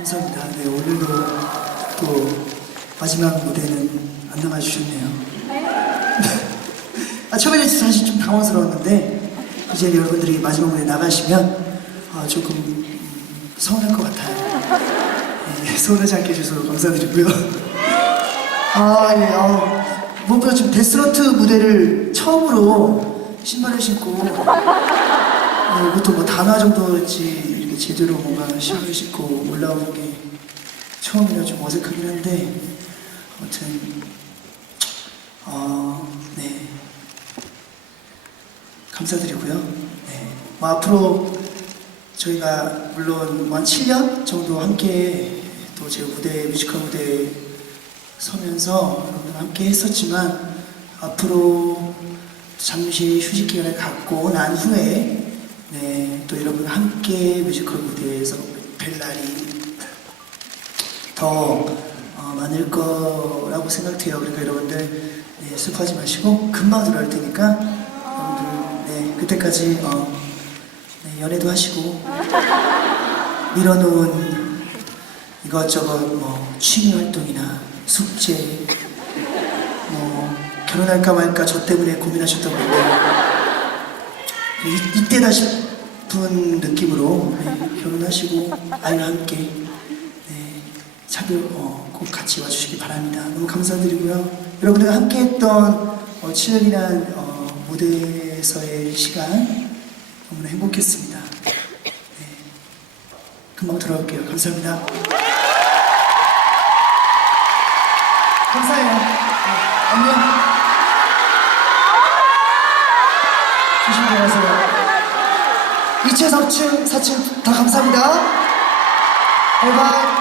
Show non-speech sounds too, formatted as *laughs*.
감사합니다. 네, 오늘도 또 마지막 무대는 안 나가 주셨네요. *laughs* 아, 처음에는 사실 좀 당황스러웠는데, 이제 여러분들이 마지막 무대 나가시면 아, 조금 음, 서운할 것 같아요. 네, 서운하지 않게 해주셔서 감사드리고요. 아, 예, 어, 뭔가 좀 데스노트 무대를 처음으로 신발을 신고, 어, 보통 뭐 단화 정도였지, 제대로 뭔가 신발을 신고 올라오는 게 처음이라 좀 어색하긴 한데, 아무튼, 어, 네. 감사드리고요. 네. 뭐 앞으로 저희가 물론 뭐 한 7년 정도 함께 또 제 무대, 뮤지컬 무대에 서면서 여러분 함께 했었지만 앞으로 잠시 휴식 기간을 갖고 난 후에 네, 또 여러분 함께 뮤지컬 무대에서 뵐 날이 더 어, 많을 거라고 생각돼요. 그러니까 여러분들 네, 슬퍼하지 마시고 금방 돌아올 테니까 여러분들 네, 그때까지 어, 네, 연애도 하시고 *laughs* 밀어놓은 이것저것 뭐 취미 활동이나 숙제 뭐 결혼할까 말까 저 때문에 고민하셨던 분들 이, 이때다 싶은 느낌으로 네, 결혼하시고 아이와 함께 네, 차별 어, 꼭 같이 와주시기 바랍니다. 너무 감사드리고요. 여러분들과 함께했던 어, 7년이란 어, 무대에서의 시간 너무나 행복했습니다. 네, 금방 돌아올게요. 감사합니다. 감사해요. 네, 안녕. 2층, 3층, 4층 다 감사합니다. 바이바이.